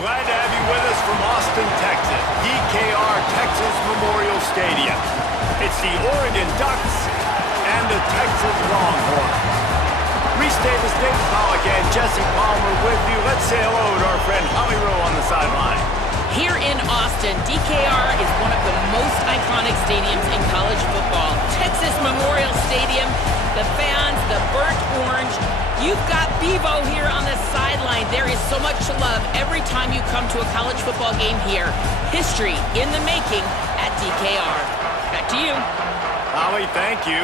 Glad to have you with us from Austin, Texas, DKR Texas Memorial Stadium. It's the Oregon Ducks and the Texas Longhorns. Reese Davis, David Pollack, and Jesse Palmer with you. Let's say hello to our friend Holly Rowe on the sideline. Here in Austin, DKR is one of the most iconic stadiums in college football. Texas Memorial Stadium, the fans, the burnt orange. You've got Bevo here on the sideline. There is so much to love every time you come to a college football game here. History in the making at DKR. Back to you. Holly, thank you.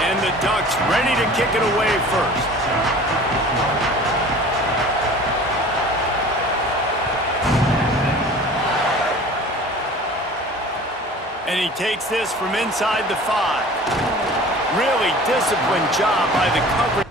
And the Ducks ready to kick it away first. And he takes this from inside the 5. Really disciplined job by the coverage.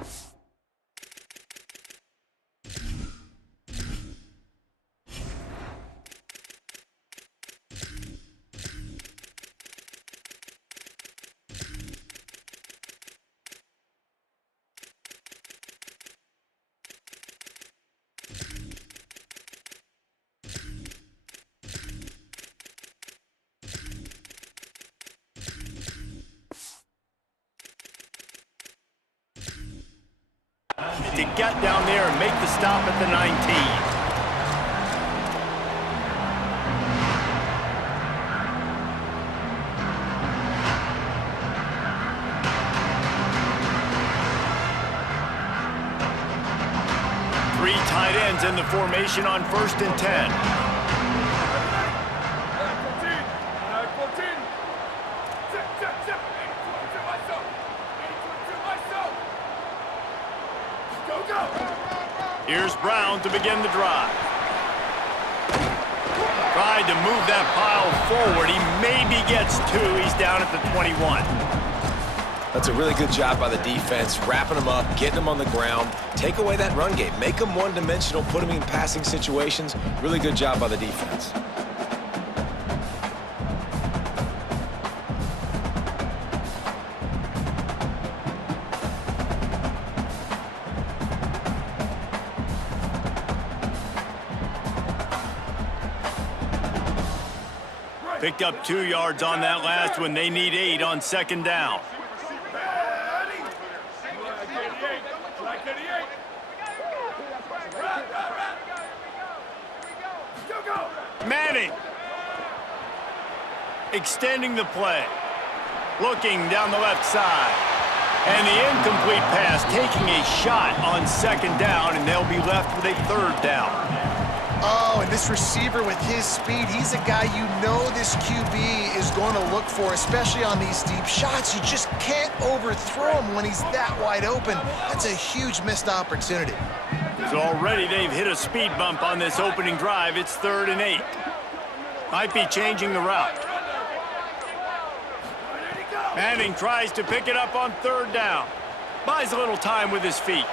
To get down there and make the stop at the 19. Three tight ends in the formation on 1st and 10. Here's Brown to begin the drive. Tried to move that pile forward. He maybe gets 2. He's down at the 21. That's a really good job by the defense, wrapping them up, getting them on the ground. Take away that run game. Make them one-dimensional, put them in passing situations. Really good job by the defense. Picked up 2 yards on that last one. They need 8 on 2nd down. Manning extending the play. Looking down the left side. And the incomplete pass taking a shot on 2nd down, and they'll be left with a 3rd down. Oh, and this receiver with his speed, he's a guy you know this QB is going to look for, especially on these deep shots. You just can't overthrow him when he's that wide open. That's a huge missed opportunity. So already they've hit a speed bump on this opening drive. It's 3rd and 8. Might be changing the route. Manning tries to pick it up on 3rd down. Buys a little time with his feet.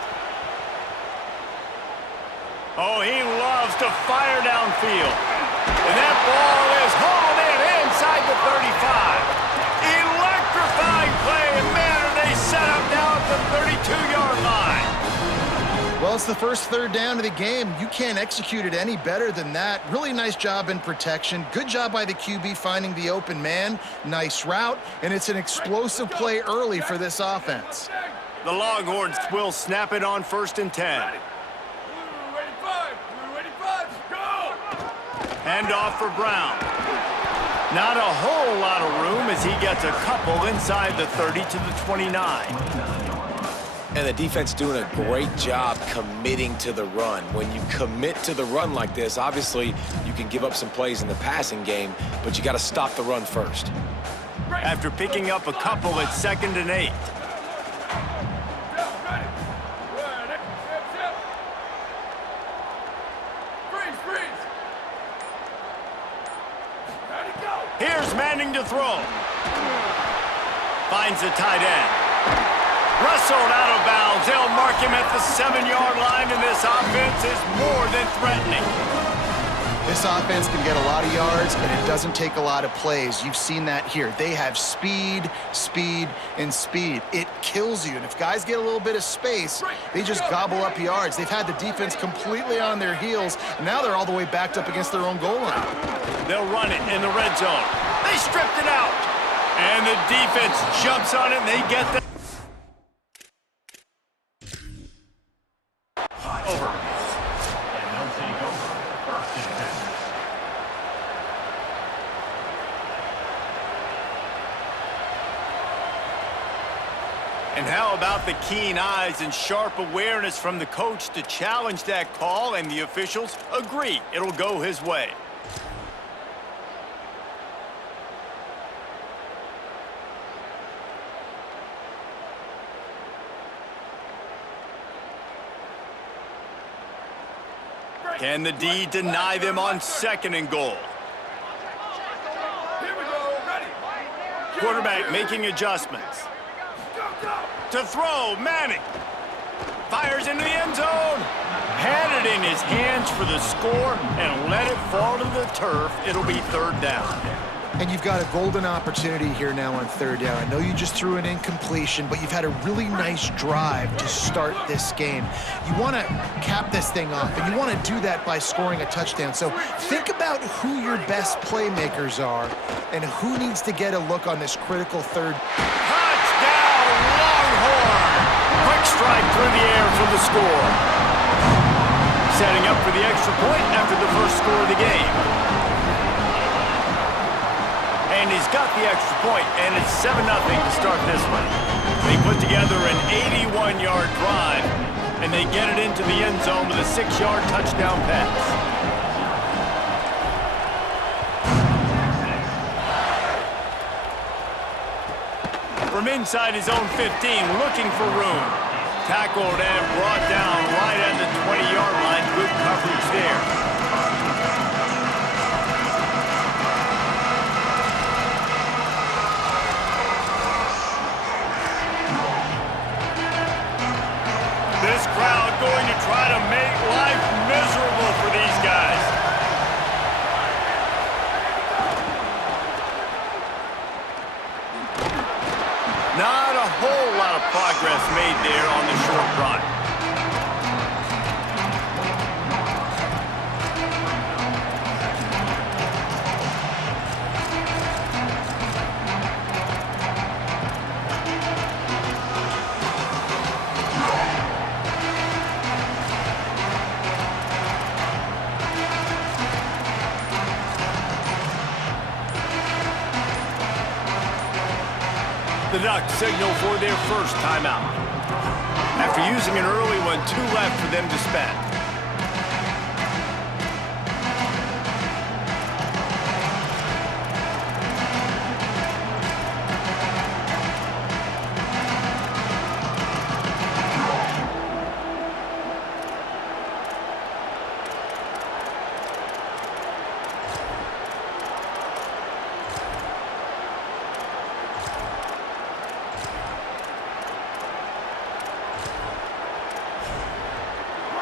Oh, he loves to fire downfield. And that ball is hauled in inside the 35. Electrifying play, and man, are they set up now at the 32-yard line. Well, it's the first 3rd down of the game. You can't execute it any better than that. Really nice job in protection. Good job by the QB finding the open man. Nice route, and it's an explosive play early for this offense. The Longhorns will snap it on 1st and 10. Hand off for Brown. Not a whole lot of room as he gets a couple inside the 30 to the 29. And the defense doing a great job committing to the run. When you commit to the run like this, obviously you can give up some plays in the passing game, but you got to stop the run first. After picking up a couple at 2nd and 8. Here's Manning to throw. Finds the tight end. Wrestled out of bounds. They'll mark him at the 7-yard line, and this offense is more than threatening. This offense can get a lot of yards, and it doesn't take a lot of plays. You've seen that here. They have speed, speed, and speed. It kills you, and if guys get a little bit of space, they just gobble up yards. They've had the defense completely on their heels, and now they're all the way backed up against their own goal line. They'll run it in the red zone. They stripped it out, and the defense jumps on it, and they get the over. And how about the keen eyes and sharp awareness from the coach to challenge that call, and the officials agree it'll go his way. Can the D deny them on 2nd and goal? Quarterback making adjustments. To throw, Manning. Fires into the end zone. Had it in his hands for the score and let it fall to the turf. It'll be 3rd down. And you've got a golden opportunity here now on 3rd down. I know you just threw an incompletion, but you've had a really nice drive to start this game. You want to cap this thing off, and you want to do that by scoring a touchdown. So think about who your best playmakers are and who needs to get a look on this critical 3rd. Touchdown, Longhorn! Quick strike through the air for the score. Setting up for the extra point after the first score of the game. And he's got the extra point, and it's 7-0 to start this one. They put together an 81-yard drive, and they get it into the end zone with a 6-yard touchdown pass. From inside his own 15, looking for room. Tackled and brought down right at the 20-yard line. Good coverage there. This crowd going to try to make life miserable for these guys. Not a whole lot of progress made there on the short run. The Ducks signal for their first timeout. After using an early one, 2 left for them to spend.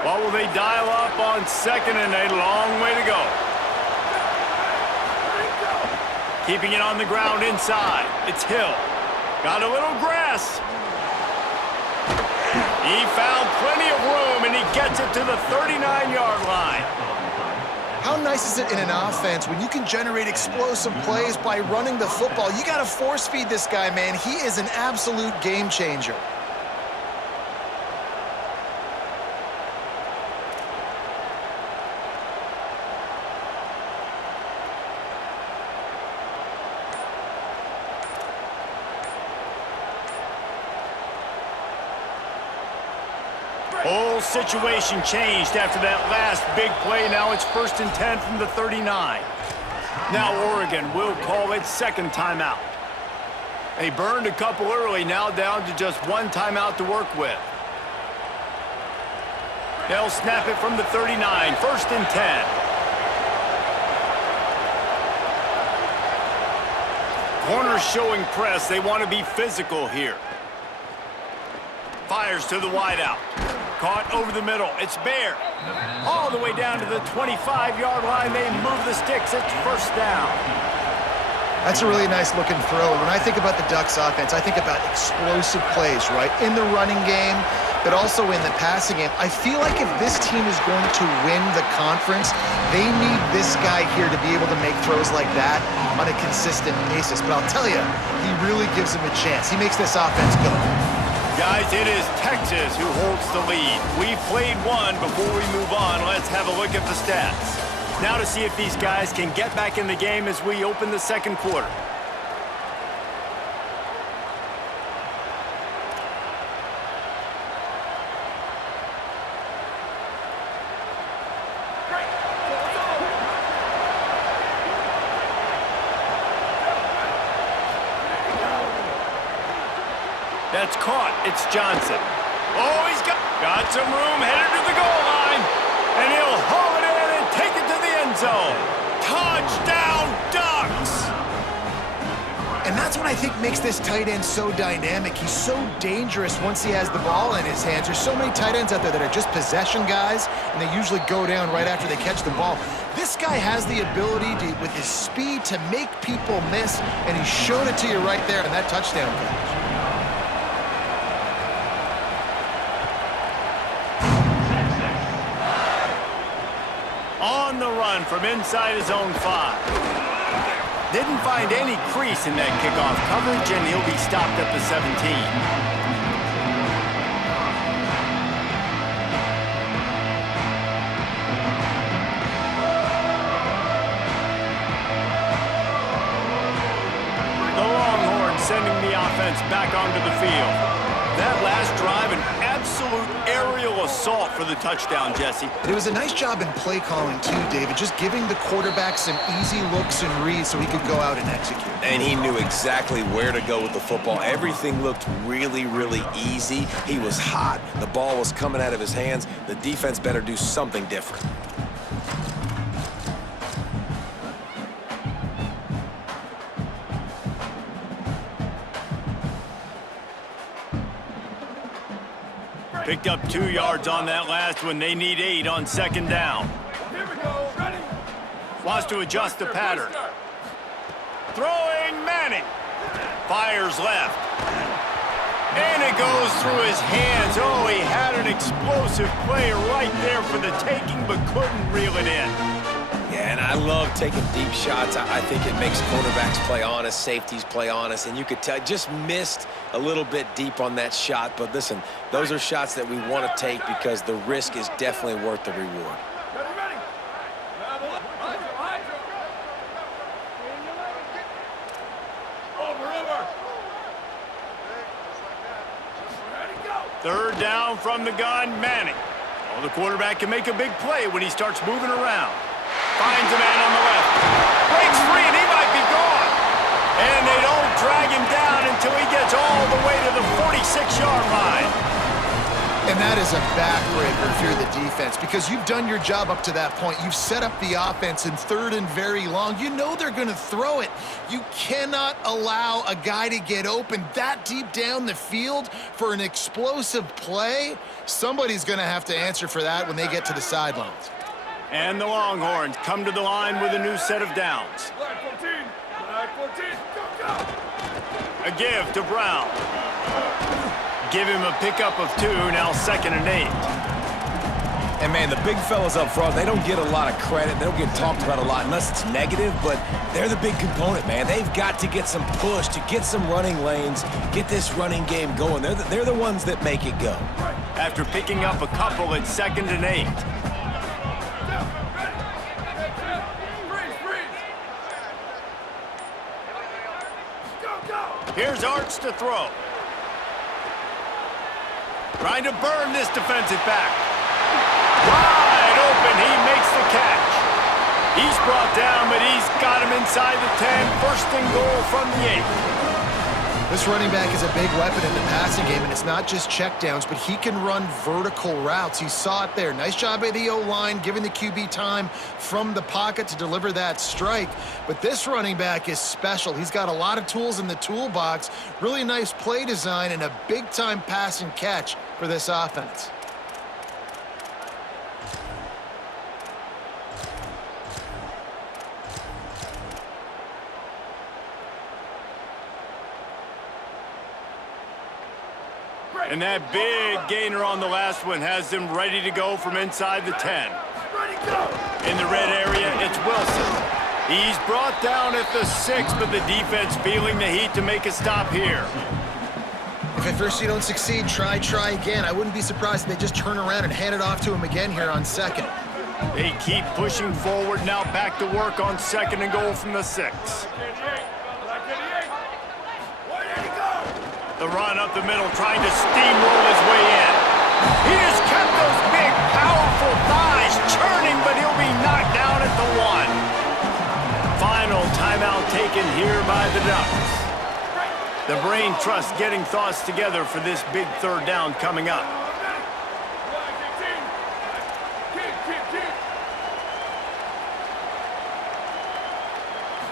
What will they dial up on 2nd and a long way to go? Keeping it on the ground inside. It's Hill. Got a little grass. He found plenty of room, and he gets it to the 39-yard line. How nice is it in an offense when you can generate explosive plays by running the football? You got to force feed this guy, man. He is an absolute game changer. Whole situation changed after that last big play. Now it's 1st and 10 from the 39. Now Oregon will call its 2nd timeout. They burned a couple early, now down to just 1 timeout to work with. They'll snap it from the 39, 1st and 10. Corners showing press. They want to be physical here. Fires to the wideout. Caught over the middle. It's Bear. All the way down to the 25-yard line, they move the sticks. It's first down. That's a really nice looking throw. When I think about the Ducks offense, I think about explosive plays, right? In the running game, but also in the passing game. I feel like if this team is going to win the conference, they need this guy here to be able to make throws like that on a consistent basis. But I'll tell you, he really gives them a chance. He makes this offense go. Guys, it is Texas who holds the lead. We've played one. Before we move on, let's have a look at the stats. Now to see if these guys can get back in the game as we open the second quarter. That's caught. It's Johnson. Oh, he's got some room, headed to the goal line. And he'll haul it in and take it to the end zone. Touchdown, Ducks! And that's what I think makes this tight end so dynamic. He's so dangerous once he has the ball in his hands. There's so many tight ends out there that are just possession guys, and they usually go down right after they catch the ball. This guy has the ability to, with his speed, to make people miss, and he showed it to you right there in that touchdown catch. On the run from inside his own 5. Didn't find any crease in that kickoff coverage, and he'll be stopped at the 17. Sending the offense back onto the field. That last drive, an absolute aerial assault for the touchdown, Jesse. It was a nice job in play calling too, David, just giving the quarterback some easy looks and reads so he could go out and execute. And he knew exactly where to go with the football. Everything looked really, really easy. He was hot. The ball was coming out of his hands. The defense better do something different. Picked up 2 yards on that last one. They need 8 on second down. Here we go. Ready. Wants to adjust the pattern. Throwing Manning. Fires left. And it goes through his hands. Oh, he had an explosive play right there for the taking, but couldn't reel it in. Yeah, and I love taking deep shots. I think it makes quarterbacks play honest, safeties play honest, and you could tell just missed a little bit deep on that shot. But listen, those are shots that we want to take because the risk is definitely worth the reward. Ready, ready. Over. Ready, go. Third down from the gun, Manning. Oh, the quarterback can make a big play when he starts moving around. Finds a man on the left. Breaks free, and he might be gone. And they don't drag him down until he gets all the way to the 46-yard line. And that is a backbreaker if you're the defense, because you've done your job up to that point. You've set up the offense in third and very long. You know they're going to throw it. You cannot allow a guy to get open that deep down the field for an explosive play. Somebody's going to have to answer for that when they get to the sidelines. And the Longhorns come to the line with a new set of downs. Black 14, go. A give to Brown. Give him a pickup of 2, now second and 8. And, man, the big fellas up front, they don't get a lot of credit. They don't get talked about a lot unless it's negative, but they're the big component, man. They've got to get some push, to get some running lanes, get this running game going. They're the ones that make it go. After picking up a couple, it's second and 8. Here's Arts to throw. Trying to burn this defensive back. Wide open, he makes the catch. He's brought down, but he's got him inside the 10. First and goal from the 8. This running back is a big weapon in the passing game, and it's not just checkdowns, but he can run vertical routes. He saw it there. Nice job by the O-line, giving the QB time from the pocket to deliver that strike. But this running back is special. He's got a lot of tools in the toolbox, really nice play design, and a big-time pass and catch for this offense. And that big gainer on the last one has them ready to go from inside the 10. Ready, go! In the red area, it's Wilson. He's brought down at the 6, but the defense feeling the heat to make a stop here. If at first you don't succeed, try again. I wouldn't be surprised if they just turn around and hand it off to him again here on second. They keep pushing forward, now back to work on second and goal from the 6. Black 88. 180, go! The run up the middle, trying to steamroll his way in. He has kept those big, powerful thighs churning, but he'll be knocked down at the 1. Final timeout taken here by the Ducks. The brain trust getting thoughts together for this big third down coming up.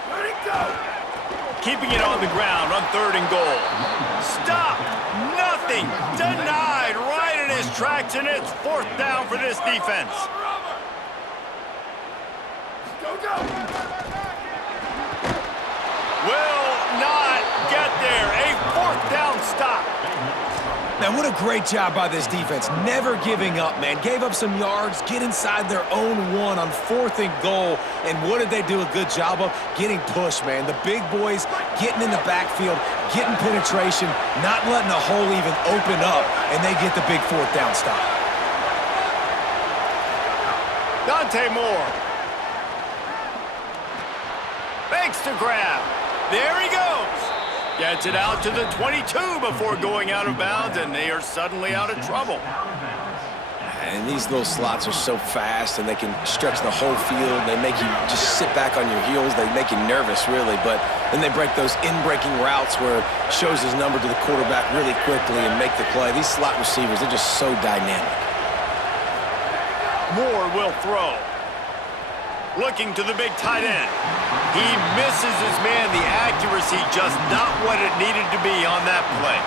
Ready, go! Keeping it on the ground on third and goal. Stop! Nothing! Denied right in his tracks, and it's fourth down for this defense. Go, go! Will not get there. A fourth down stop. Man, what a great job by this defense. Never giving up, man. Gave up some yards, get inside their own 1 on fourth and goal. And what did they do a good job of? Getting pushed, man. The big boys getting in the backfield, getting penetration, not letting the hole even open up, and they get the big fourth down stop. Dante Moore. Fakes to grab. There he goes. Gets it out to the 22 before going out of bounds, and they are suddenly out of trouble. And these little slots are so fast, and they can stretch the whole field. They make you just sit back on your heels. They make you nervous, really. But then they break those in-breaking routes where it shows his number to the quarterback really quickly and make the play. These slot receivers, they're just so dynamic. Moore will throw. Looking to the big tight end. He misses his man. The accuracy just not what it needed to be on that play.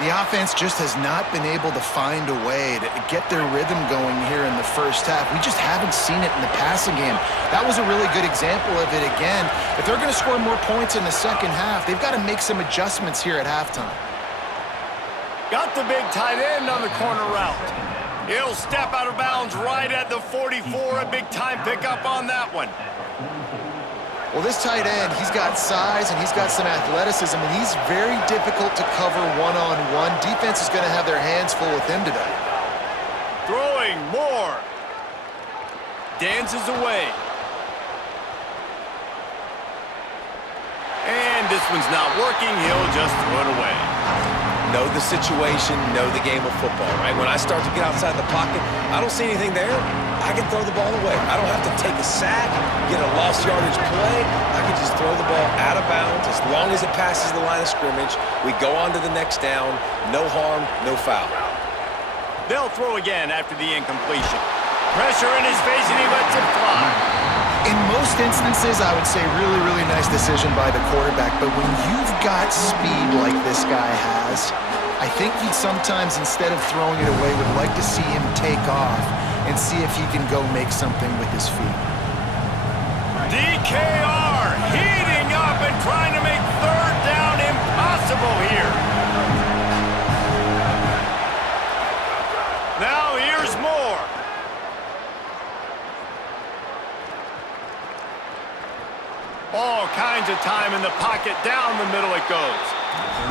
The offense just has not been able to find a way to get their rhythm going here in the first half. We just haven't seen it in the passing game. That was a really good example of it again. If they're going to score more points in the second half, they've got to make some adjustments here at halftime. Got the big tight end on the corner route. He'll step out of bounds right at the 44. A big-time pickup on that one. Well, this tight end, he's got size and he's got some athleticism, and he's very difficult to cover one-on-one. Defense is going to have their hands full with him today. Throwing more. Dances away. And this one's not working. He'll just throw it away. Know the situation, know the game of football, right? When I start to get outside the pocket, I don't see anything there, I can throw the ball away. I don't have to take a sack, get a lost yardage play. I can just throw the ball out of bounds. As long as it passes the line of scrimmage, we go on to the next down. No harm, no foul. They'll throw again after the incompletion. Pressure in his face, and he lets it fly. In most instances, I would say really nice decision by the quarterback, but when you've got speed like this guy has, I think you'd sometimes, instead of throwing it away, would like to see him take off and see if he can go make something with his feet. DKR heating up and trying to make third down impossible here. Now here's Moore. All kinds of time in the pocket. Down the middle it goes.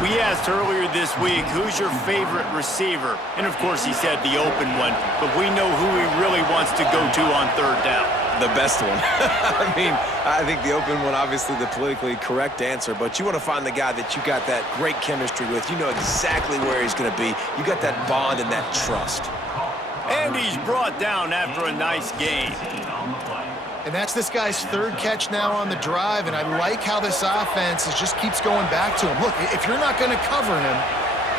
We asked earlier this week, who's your favorite receiver? And of course he said the open one, but we know who he really wants to go to on third down. The best one. I mean, I think the open one, obviously the politically correct answer, but you want to find the guy that you got that great chemistry with. You know exactly where he's going to be. You got that bond and that trust. And he's brought down after a nice gain. And that's this guy's third catch now on the drive, and I like how this offense just keeps going back to him. Look, if you're not going to cover him,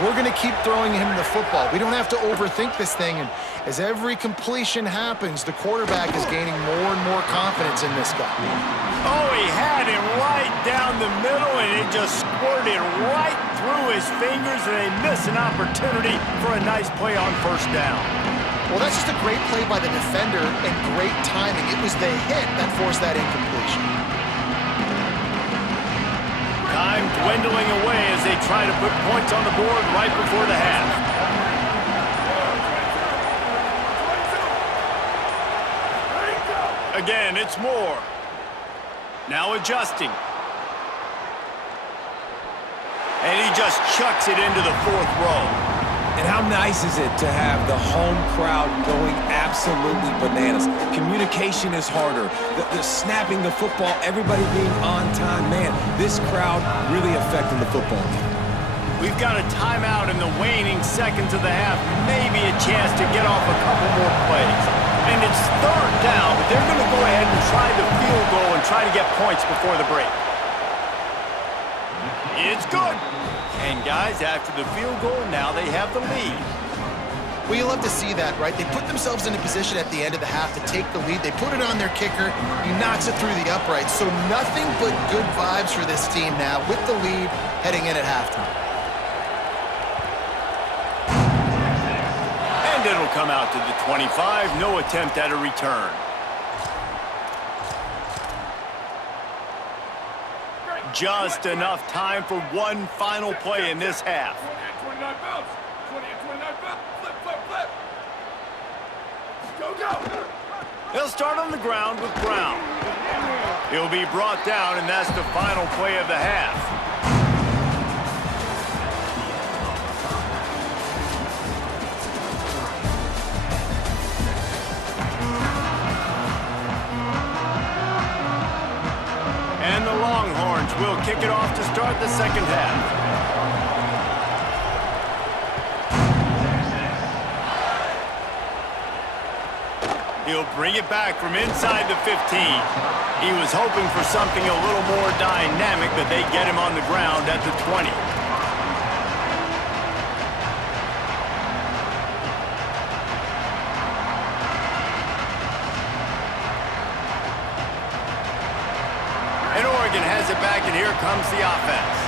we're going to keep throwing him the football. We don't have to overthink this thing, and as every completion happens, the quarterback is gaining more and more confidence in this guy. Oh, he had it right down the middle, and it just squirted right through his fingers, and they miss an opportunity for a nice play on first down. Well, that's just a great play by the defender and great timing. It was the hit that forced that incompletion. Time dwindling away as they try to put points on the board right before the half. Again, it's Moore. Now adjusting. And he just chucks it into the fourth row. And how nice is it to have the home crowd going absolutely bananas? Communication is harder. The snapping the football, everybody being on time. Man, this crowd really affecting the football game. We've got a timeout in the waning seconds of the half. Maybe a chance to get off a couple more plays. And it's third down, but they're going to go ahead and try the field goal and try to get points before the break. It's good. And guys, after the field goal, now they have the lead. Well, you love to see that, right? They put themselves in a position at the end of the half to take the lead. They put it on their kicker. He knocks it through the uprights. So nothing but good vibes for this team now with the lead heading in at halftime. And it'll come out to the 25. No attempt at a return. Just enough time for one final play in this half. 28-29 bounce. 28-29 bounce. Flip, flip, flip. Go, go. They'll start on the ground with Brown. He'll be brought down, and that's the final play of the half. And the Longhorns will kick it off to start the second half. He'll bring it back from inside the 15. He was hoping for something a little more dynamic, but they get him on the ground at the 20. And Oregon has it back, and here comes the offense.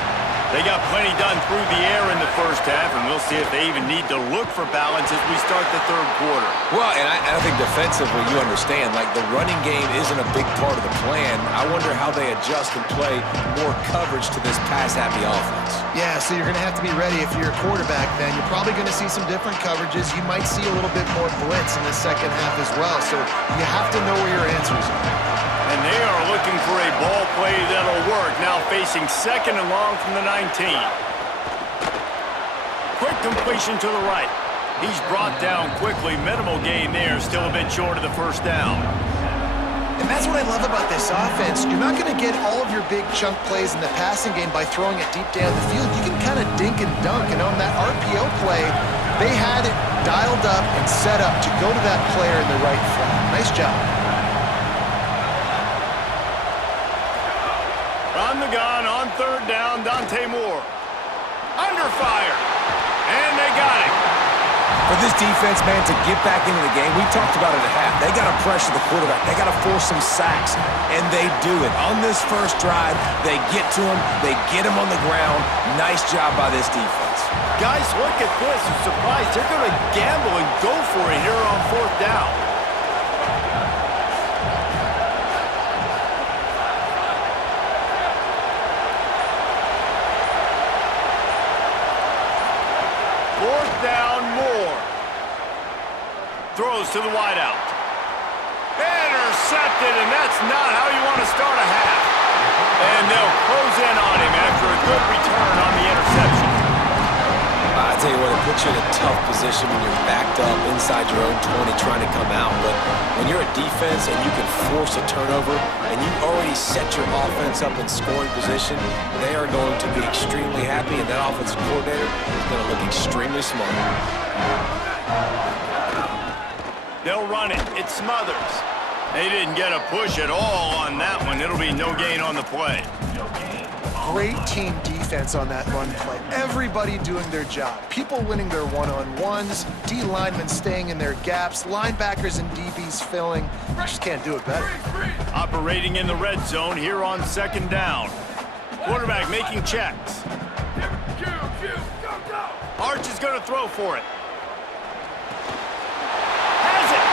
They got plenty done through the air in the first half, and we'll see if they even need to look for balance as we start the third quarter. Well, and I think defensively, you understand, like the running game isn't a big part of the plan. I wonder how they adjust and play more coverage to this pass-happy offense. Yeah, so you're going to have to be ready if you're a quarterback then. You're probably going to see some different coverages. You might see a little bit more blitz in the second half as well. So you have to know where your answers are. And they are looking for a ball play that'll work. Now facing second and long from the 19. Quick completion to the right. He's brought down quickly. Minimal gain there. Still a bit short of the first down. And that's what I love about this offense. You're not going to get all of your big chunk plays in the passing game by throwing it deep down the field. You can kind of dink and dunk. And on that RPO play, they had it dialed up and set up to go to that player in the right flat. Nice job. On the gun, on third down, Dante Moore. Under fire. And they got him. For this defense, man, to get back into the game, we talked about it at half. They got to pressure the quarterback. They got to force some sacks, and they do it. On this first drive, they get to him. They get him on the ground. Nice job by this defense. Guys, look at this. I'm surprised. They're going to gamble and go for it here on fourth down. Fourth down, Moore. Throws to the wideout. Intercepted, and that's not how you want to start a half. And they'll close in on him after a good return on the interception. I tell you what, it puts you in a tough position when you're backed up inside your own 20 trying to come out. But when you're a defense and you can force a turnover and you already set your offense up in scoring position, they are going to be extremely happy, and that offensive coordinator is going to look extremely smart. They'll run it. It Smothers. They didn't get a push at all on that one. It'll be no gain on the play. Great team defense on that run play. Everybody doing their job. People winning their one-on-ones, D linemen staying in their gaps, linebackers and DBs filling. You just can't do it better. Operating in the red zone here on second down. Quarterback making checks. Q, go, go. Arch is going to throw for it. Has it.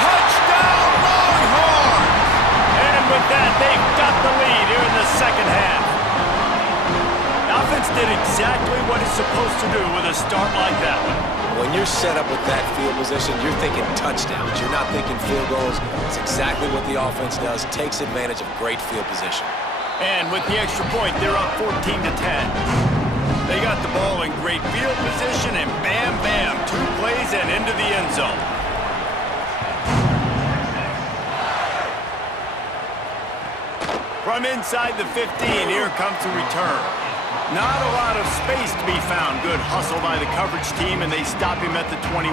Touchdown, Longhorns! And with that, they've got the lead here in the second half. The offense did exactly what it's supposed to do with a start like that one. when you're set up with that field position, you're thinking touchdowns. You're not thinking field goals. It's exactly what the offense does, takes advantage of great field position. And with the extra point, they're up 14-10. They got the ball in great field position, and bam, bam, 2 plays and into the end zone. From inside the 15, here comes the return. Not a lot of space to be found. Good hustle by the coverage team, and they stop him at the 21.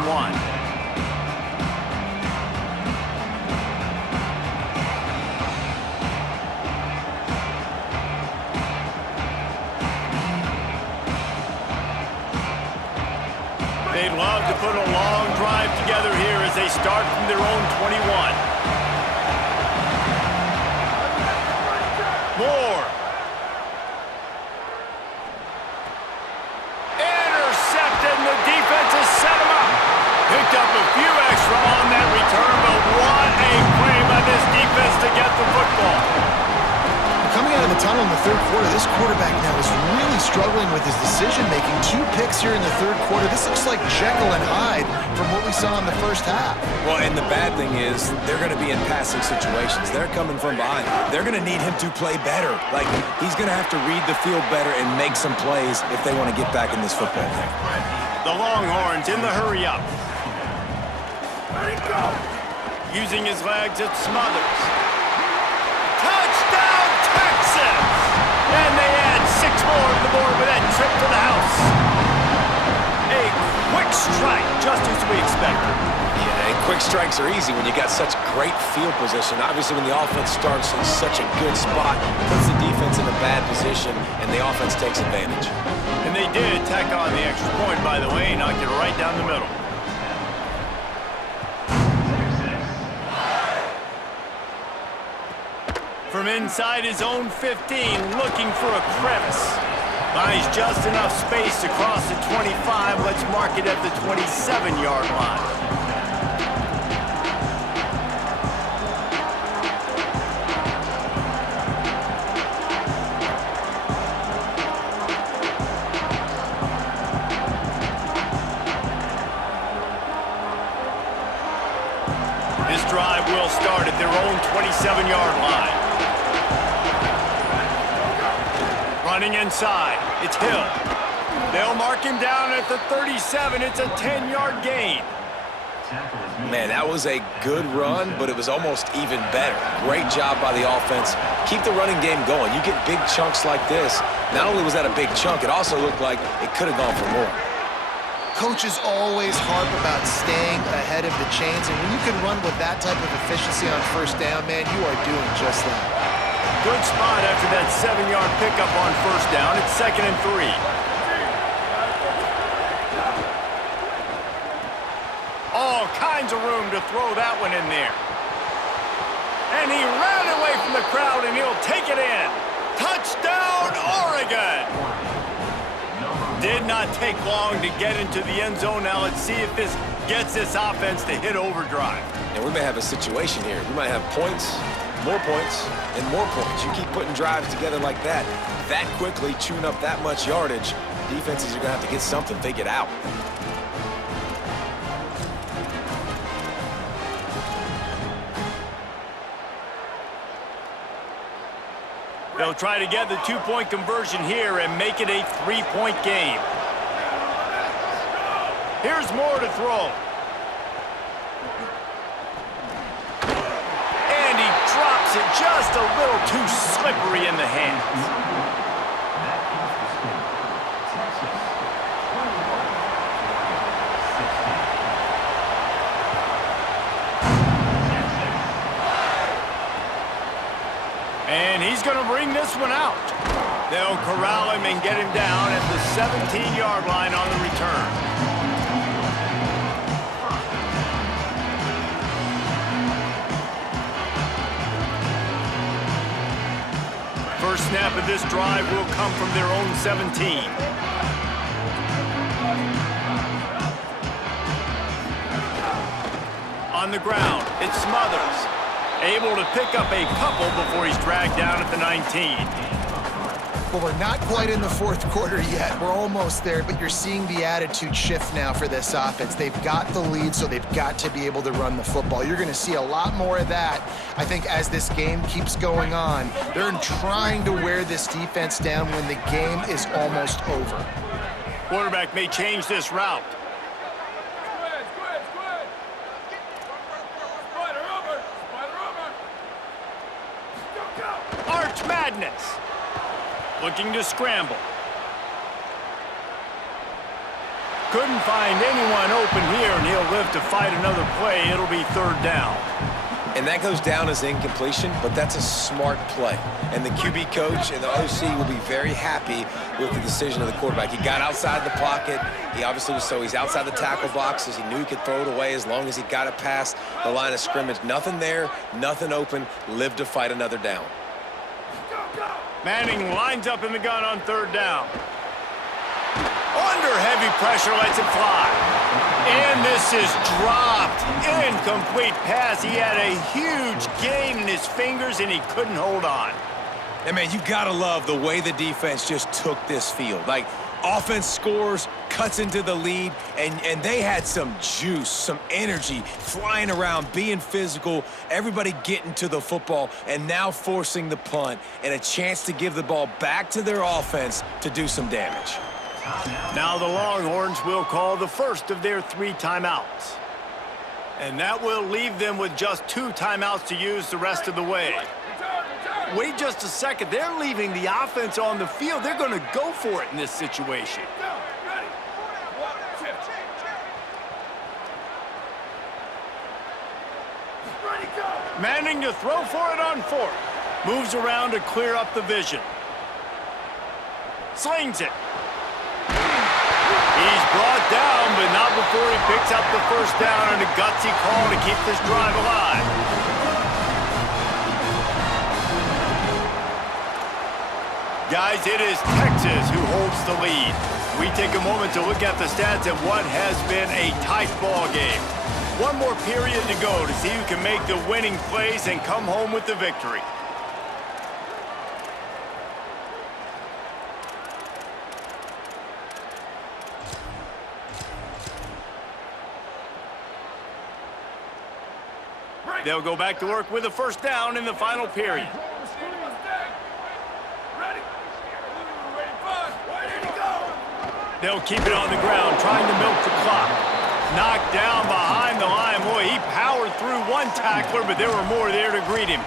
They'd love to put a long drive together here as they start from their own 21. Moore. Intercepted, and the defense has set him up. Picked up a few extra on that return, but what a play by this defense to get the football. Coming out of the tunnel in the third quarter, this quarterback now is really struggling with his decision-making. 2 picks here in the third quarter. This looks like Jekyll and Hyde from what we saw in the first half. Well, and the bad thing is they're going to be in passing situations. They're coming from behind. They're going to need him to play better. Like, he's going to have to read the field better and make some plays if they want to get back in this football game. The Longhorns in the hurry-up. Using his legs, it Smothers. Touchdown, Texas! And they add 6 more to the board with that trip to the house. A quick strike, just as we expected. Yeah, and quick strikes are easy when you got such great field position. Obviously, when the offense starts in such a good spot, puts the defense in a bad position, and the offense takes advantage. And they did tack on the extra point, by the way, knocked it right down the middle. From inside his own 15, looking for a crevice. Finds just enough space to cross the 25. Let's mark it at the 27-yard line. This drive will start at their own 27-yard line. Running inside, it's Hill. They'll mark him down at the 37. It's a 10-yard gain. Man, that was a good run, but it was almost even better. Great job by the offense. Keep the running game going. You get big chunks like this. Not only was that a big chunk, it also looked like it could have gone for more. Coaches always harp about staying ahead of the chains, and when you can run with that type of efficiency on first down, man, you are doing just that. Good spot after that 7-yard pickup on first down. It's 2nd and 3. All kinds of room to throw that one in there. And he ran away from the crowd, and he'll take it in. Touchdown, Oregon! Did not take long to get into the end zone. Now let's see if this gets this offense to hit overdrive. And we may have a situation here. We might have points, more points, and more points. You keep putting drives together like that quickly, chewing up that much yardage, defenses are going to have to get something figured out. They'll try to get the 2-point conversion here and make it a 3-point game. Here's Moore to throw. And he drops it just a little too slippery in the hands. And he's going to bring this one out. They'll corral him and get him down at the 17-yard line on the return. First snap of this drive will come from their own 17. On the ground, it's Smothers. Able to pick up a couple before he's dragged down at the 19. Well, we're not quite in the fourth quarter yet. We're almost there, but you're seeing the attitude shift now for this offense. They've got the lead, so they've got to be able to run the football. You're going to see a lot more of that, I think, as this game keeps going on. They're trying to wear this defense down when the game is almost over. Quarterback may change this route. Spider over! Spider over! Go, go! Arch Madness. Looking to scramble. Couldn't find anyone open here, and he'll live to fight another play. It'll be third down. And that goes down as incompletion, but that's a smart play. And the QB coach and the OC will be very happy with the decision of the quarterback. He got outside the pocket. He obviously was he's outside the tackle boxes. He knew he could throw it away as long as he got it past the line of scrimmage. Nothing there, nothing open. Live to fight another down. Manning lines up in the gun on third down. Under heavy pressure, lets it fly. And this is dropped. Incomplete pass. He had a huge gain in his fingers, and he couldn't hold on. And, man, you got to love the way the defense just took this field. Like, offense scores, cuts into the lead, and they had some juice, some energy, flying around, being physical, everybody getting to the football, and now forcing the punt and a chance to give the ball back to their offense to do some damage. Now the Longhorns will call the first of their 3 timeouts. And that will leave them with just 2 timeouts to use the rest of the way. Wait just a second. They're leaving the offense on the field. They're going to go for it in this situation. Manning to throw for it on 4th. Moves around to clear up the vision. Slings it. He's brought down, but not before he picks up the first down and a gutsy call to keep this drive alive. Guys, it is Texas who holds the lead. We take a moment to look at the stats at what has been a tight ball game. One more period to go to see who can make the winning plays and come home with the victory. They'll go back to work with a first down in the final period. They'll keep it on the ground, trying to milk the clock. Knocked down behind the line. Boy, he powered through one tackler, but there were more there to greet him.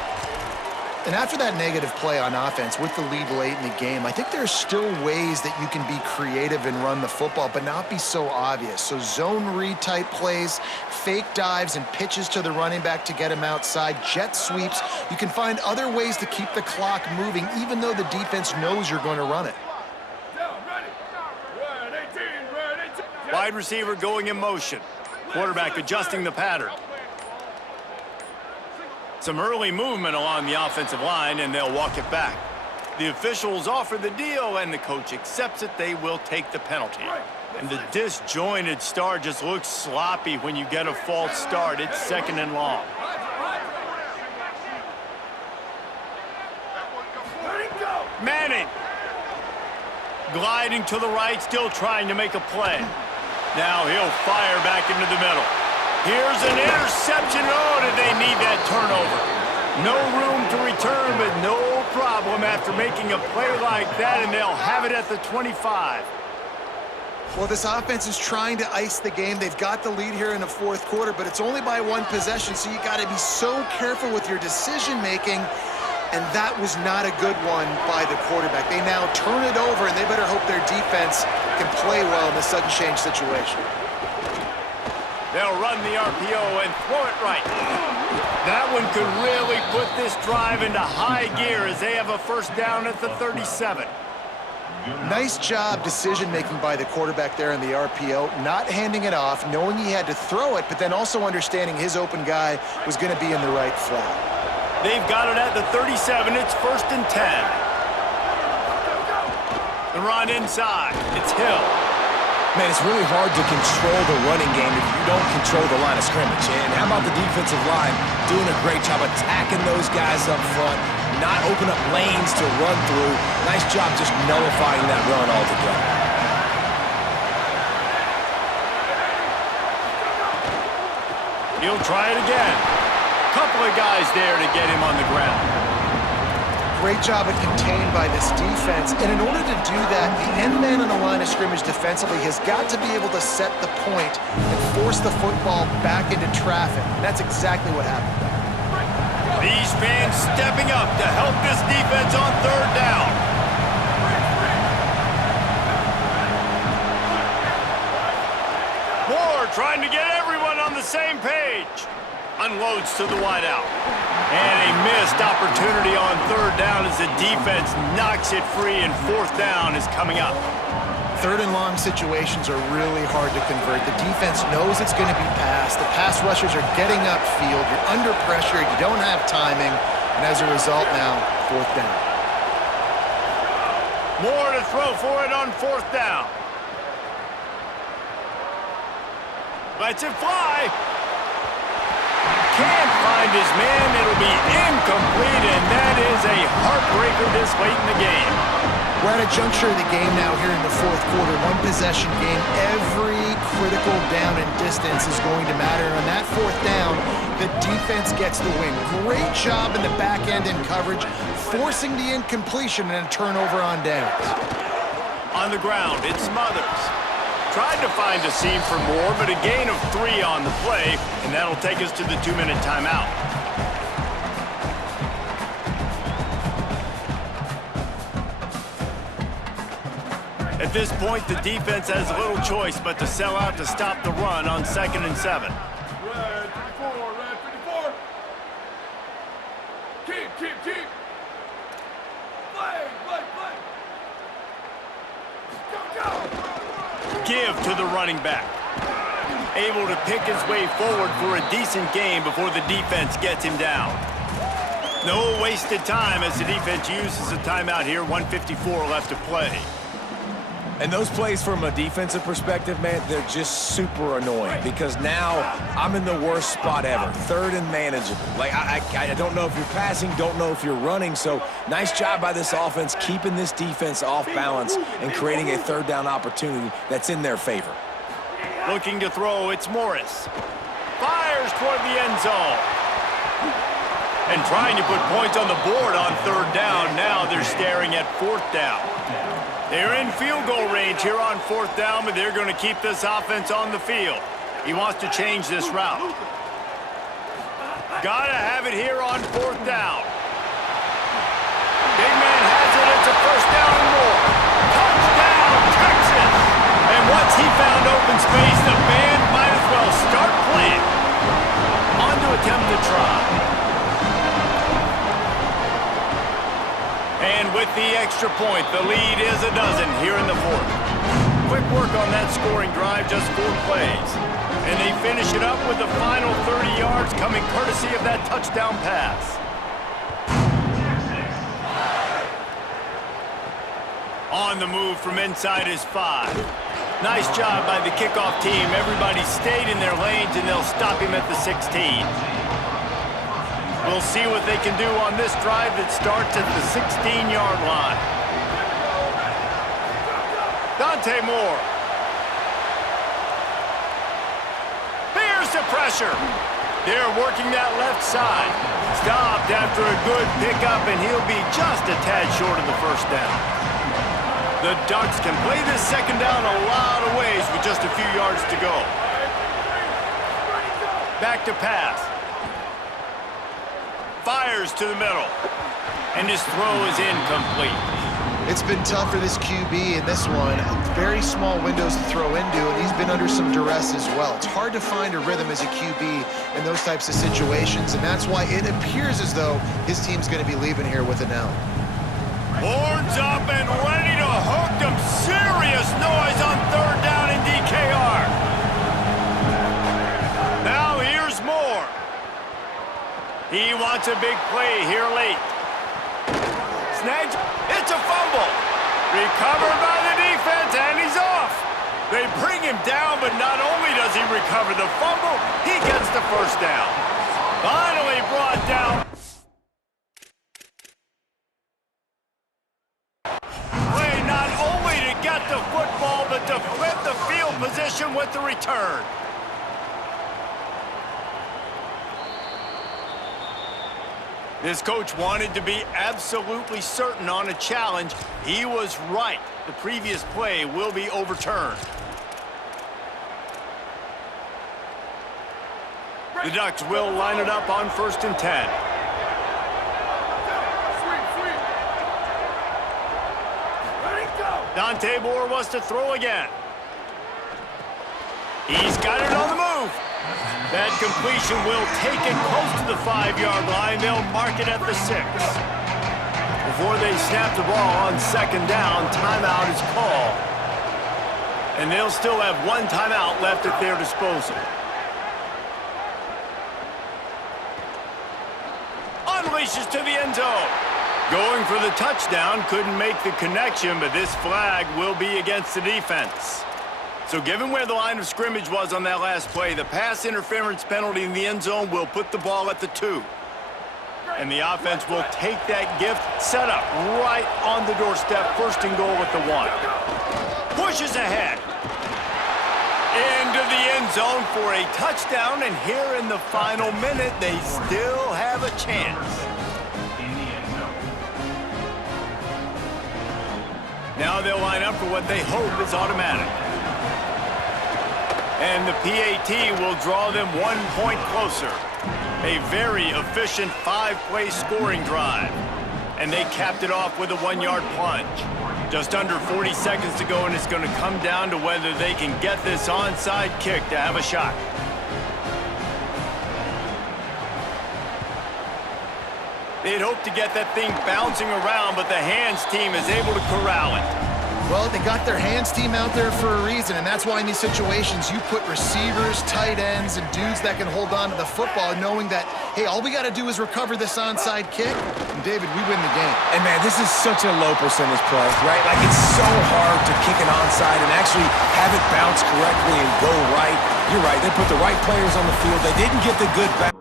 And after that negative play on offense with the lead late in the game, I think there's still ways that you can be creative and run the football, but not be so obvious. So zone read type plays, fake dives and pitches to the running back to get him outside, jet sweeps. You can find other ways to keep the clock moving, even though the defense knows you're going to run it. Wide receiver going in motion. Quarterback adjusting the pattern. Some early movement along the offensive line, and they'll walk it back. The officials offer the deal, and the coach accepts it. They will take the penalty. And the disjointed start just looks sloppy when you get a false start. It's 2nd and long. Manning. Gliding to the right, still trying to make a play. Now he'll fire back into the middle. Here's an interception. Oh, did they need that turnover? No room to return, but no problem after making a play like that, and they'll have it at the 25. Well, this offense is trying to ice the game. They've got the lead here in the fourth quarter, but it's only by 1 possession, so you got to be so careful with your decision-making, and that was not a good one by the quarterback. They now turn it over, and they better hope their defense can play well in this sudden change situation. They'll run the RPO and throw it right. That one could really put this drive into high gear as they have a first down at the 37. Nice job decision-making by the quarterback there in the RPO, not handing it off, knowing he had to throw it, but then also understanding his open guy was going to be in the right flat. They've got it at the 37. It's 1st and 10. The run inside. It's Hill. Man, it's really hard to control the running game if you don't control the line of scrimmage. And how about the defensive line doing a great job attacking those guys up front, not open up lanes to run through. Nice job just nullifying that run altogether. He'll try it again. Couple of guys there to get him on the ground. Great job at contained by this defense. And in order to do that, the end man on the line of scrimmage defensively has got to be able to set the point and force the football back into traffic. And that's exactly what happened. These fans stepping up to help this defense on third down. Moore trying to get everyone on the same page. Unloads to the wideout. And a missed opportunity on third down as the defense knocks it free, and fourth down is coming up. Third and long situations are really hard to convert. The defense knows it's going to be passed. The pass rushers are getting upfield. You're under pressure. You don't have timing. And as a result now, fourth down. Moore to throw for it on fourth down. Lets it fly. Can't find his man. It'll be incomplete, and that is a heartbreaker this late in the game. We're at a juncture of the game now here in the fourth quarter. One possession game. Every critical down and distance is going to matter. And on that fourth down, the defense gets the win. Great job in the back end in coverage, forcing the incompletion and a turnover on downs. On the ground, it's Smothers. Tried to find a seam for Moore, but a gain of 3 on the play, and that'll take us to the 2-minute timeout. At this point, the defense has little choice but to sell out to stop the run on 2nd and 7. Red 54, red 54. Keep. Play. Go. Give to the running back. Able to pick his way forward for a decent game before the defense gets him down. No wasted time as the defense uses a timeout here. 1:54 left to play. And those plays from a defensive perspective, man, they're just super annoying because now I'm in the worst spot ever. Third and manageable. Like, I don't know if you're passing, don't know if you're running. So nice job by this offense keeping this defense off balance and creating a third down opportunity that's in their favor. Looking to throw, it's Morris. Fires toward the end zone. And trying to put points on the board on third down. Now they're staring at fourth down. They're in field goal range here on fourth down, but they're going to keep this offense on the field. He wants to change this route. Gotta have it here on fourth down. Big man has it. It's a first down and more. Touchdown, Texas! And once he found open space, the band might as well start playing. On to attempt the try. And with the extra point, the lead is a dozen here in the fourth. Quick work on that scoring drive, just 4 plays. And they finish it up with the final 30 yards coming courtesy of that touchdown pass. On the move from inside his 5. Nice job by the kickoff team. Everybody stayed in their lanes, and they'll stop him at the 16. We'll see what they can do on this drive that starts at the 16-yard line. Dante Moore. Here's the pressure. They're working that left side. Stopped after a good pickup, and he'll be just a tad short of the first down. The Ducks can play this second down a lot of ways with just a few yards to go. Back to pass. Fires to the middle, and his throw is incomplete. It's been tough for this QB in this one. Very small windows to throw into, and he's been under some duress as well. It's hard to find a rhythm as a QB in those types of situations, and that's why it appears as though his team's going to be leaving here with an L. Horns up and ready to hook them. Serious noise on third down in DKR. Now here's Moore. He wants a big play here late. Snags. It's a fumble. Recovered by the defense, and he's off. They recover the fumble. He gets the first down. Finally brought down. Play not only to get the football, but to flip the field position with the return. This coach wanted to be absolutely certain on a challenge. He was right. The previous play will be overturned. The Ducks will line it up on 1st and 10. Dante Moore wants to throw again. He's got it on the move. That completion will take it close to the 5-yard line. They'll mark it at the 6. Before they snap the ball on 2nd down, timeout is called. And they'll still have 1 timeout left at their disposal. Unleashes to the end zone. Going for the touchdown, couldn't make the connection, but this flag will be against the defense. So given where the line of scrimmage was on that last play, the pass interference penalty in the end zone will put the ball at the 2. And the offense will take that gift, set up right on the doorstep, 1st and goal at the 1. Pushes ahead. Into the end zone for a touchdown, and here in the final minute, they still have a chance. Now they'll line up for what they hope is automatic. And the PAT will draw them 1 point closer. A very efficient 5-play scoring drive. And they capped it off with a 1-yard plunge. Just under 40 seconds to go, and it's going to come down to whether they can get this onside kick to have a shot. They'd hoped to get that thing bouncing around, but the hands team is able to corral it. Well, they got their hands team out there for a reason, and that's why in these situations you put receivers, tight ends, and dudes that can hold on to the football, knowing that, hey, all we got to do is recover this onside kick, and David, we win the game. And man, this is such a low percentage play, right? Like, it's so hard to kick an onside and actually have it bounce correctly and go right. You're right, they put the right players on the field. They didn't get the good back.